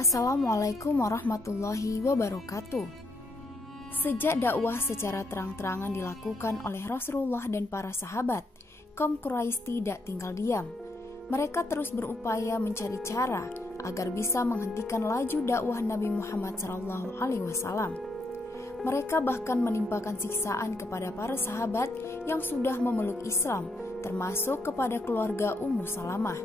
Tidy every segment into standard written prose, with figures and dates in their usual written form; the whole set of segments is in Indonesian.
Assalamualaikum warahmatullahi wabarakatuh. Sejak dakwah secara terang-terangan dilakukan oleh Rasulullah dan para sahabat, kaum Quraisy tidak tinggal diam. Mereka terus berupaya mencari cara agar bisa menghentikan laju dakwah Nabi Muhammad SAW. Mereka bahkan menimpakan siksaan kepada para sahabat yang sudah memeluk Islam, termasuk kepada keluarga Ummu Salamah.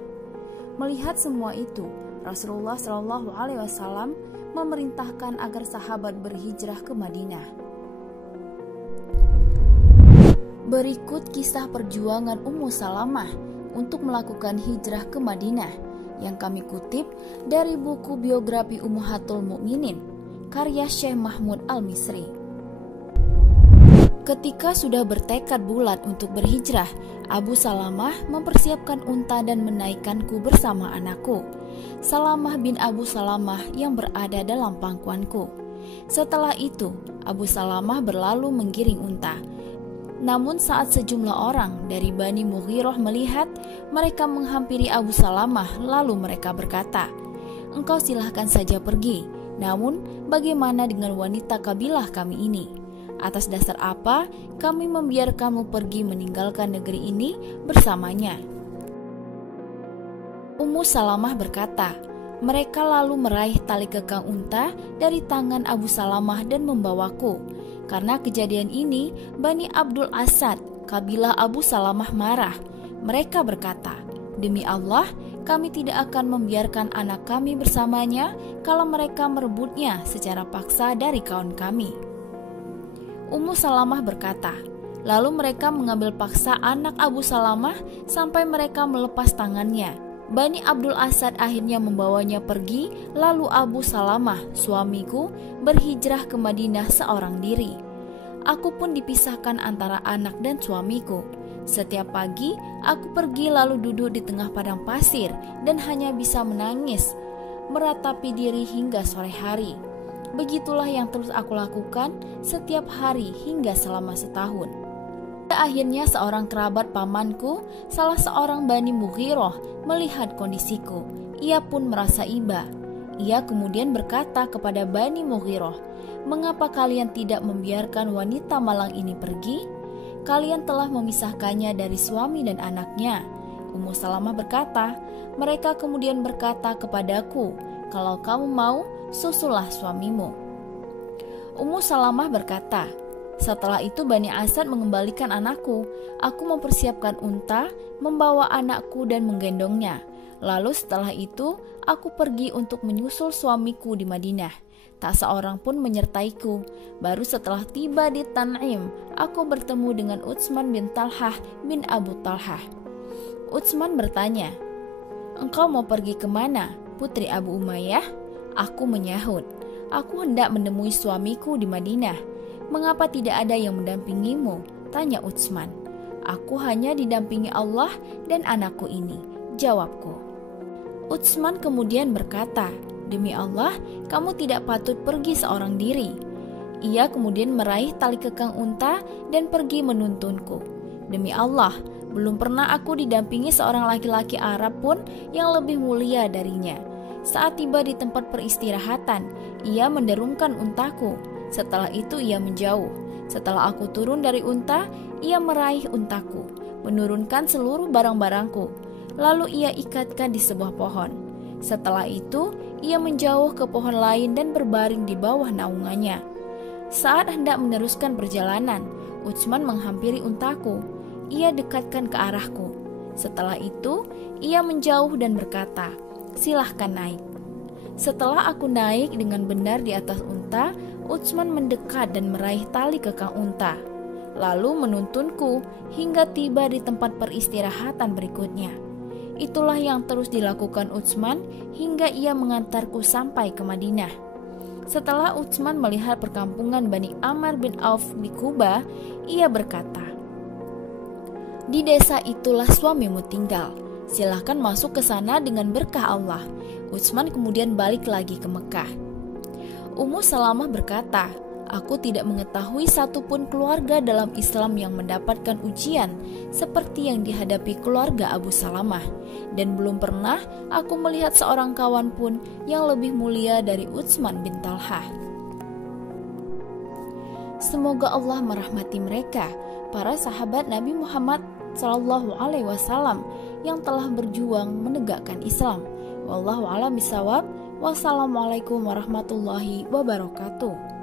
Melihat semua itu, Rasulullah SAW memerintahkan agar sahabat berhijrah ke Madinah. Berikut kisah perjuangan Ummu Salamah untuk melakukan hijrah ke Madinah yang kami kutip dari buku biografi Ummahatul Mukminin karya Syekh Mahmud Al-Misri. Ketika sudah bertekad bulat untuk berhijrah, Abu Salamah mempersiapkan unta dan menaikkanku bersama anakku, Salamah bin Abu Salamah yang berada dalam pangkuanku. Setelah itu, Abu Salamah berlalu menggiring unta. Namun saat sejumlah orang dari Bani Mughirah melihat, mereka menghampiri Abu Salamah lalu mereka berkata, "Engkau silahkan saja pergi, namun bagaimana dengan wanita kabilah kami ini? Atas dasar apa kami membiarkanmu pergi meninggalkan negeri ini bersamanya?" Ummu Salamah berkata, "Mereka lalu meraih tali kekang unta dari tangan Abu Salamah dan membawaku. Karena kejadian ini, Bani Abdul Asad, kabilah Abu Salamah marah. Mereka berkata, 'Demi Allah, kami tidak akan membiarkan anak kami bersamanya kalau mereka merebutnya secara paksa dari kaum kami.'" Ummu Salamah berkata, lalu mereka mengambil paksa anak Abu Salamah sampai mereka melepas tangannya. Bani Abdul Asad akhirnya membawanya pergi, lalu Abu Salamah, suamiku, berhijrah ke Madinah seorang diri. Aku pun dipisahkan antara anak dan suamiku. Setiap pagi, aku pergi lalu duduk di tengah padang pasir dan hanya bisa menangis, meratapi diri hingga sore hari. Begitulah yang terus aku lakukan setiap hari hingga selama setahun. Akhirnya seorang kerabat pamanku, salah seorang Bani Mughirah, melihat kondisiku. Ia pun merasa iba. Ia kemudian berkata kepada Bani Mughirah, "Mengapa kalian tidak membiarkan wanita malang ini pergi? Kalian telah memisahkannya dari suami dan anaknya." Ummu Salamah berkata, "Mereka kemudian berkata kepadaku, 'Kalau kamu mau, susullah suamimu.'" Ummu Salamah berkata, "Setelah itu Bani Asad mengembalikan anakku. Aku mempersiapkan unta, membawa anakku dan menggendongnya. Lalu setelah itu, aku pergi untuk menyusul suamiku di Madinah. Tak seorang pun menyertaiku. Baru setelah tiba di Tan'im, aku bertemu dengan Utsman bin Talhah bin Abu Talhah." Utsman bertanya, "Engkau mau pergi kemana, putri Abu Umayyah?" Aku menyahut, "Aku hendak menemui suamiku di Madinah." "Mengapa tidak ada yang mendampingimu?" tanya Utsman. "Aku hanya didampingi Allah dan anakku ini," jawabku. Utsman kemudian berkata, "Demi Allah, kamu tidak patut pergi seorang diri." Ia kemudian meraih tali kekang unta dan pergi menuntunku. "Demi Allah, belum pernah aku didampingi seorang laki-laki Arab pun yang lebih mulia darinya." Saat tiba di tempat peristirahatan, ia menderungkan untaku. Setelah itu ia menjauh. Setelah aku turun dari unta, ia meraih untaku, menurunkan seluruh barang-barangku. Lalu ia ikatkan di sebuah pohon. Setelah itu, ia menjauh ke pohon lain dan berbaring di bawah naungannya. Saat hendak meneruskan perjalanan, Utsman menghampiri untaku. Ia dekatkan ke arahku. Setelah itu, ia menjauh dan berkata, "Silahkan naik." Setelah aku naik dengan benar di atas unta, Utsman mendekat dan meraih tali kekang unta, lalu menuntunku hingga tiba di tempat peristirahatan berikutnya. Itulah yang terus dilakukan Utsman hingga ia mengantarku sampai ke Madinah. Setelah Utsman melihat perkampungan Bani Amr bin Auf di Kuba, ia berkata, "Di desa itulah suamimu tinggal. Silahkan masuk ke sana dengan berkah Allah." Utsman kemudian balik lagi ke Mekah. Ummu Salamah berkata, Aku tidak mengetahui satupun keluarga dalam Islam yang mendapatkan ujian seperti yang dihadapi keluarga Abu Salamah. Dan belum pernah aku melihat seorang kawan pun yang lebih mulia dari Utsman bin Talhah. Semoga Allah merahmati mereka, para sahabat Nabi Muhammad SAW yang telah berjuang menegakkan Islam. Wallahu a'lam bishawab. Wassalamualaikum warahmatullahi wabarakatuh.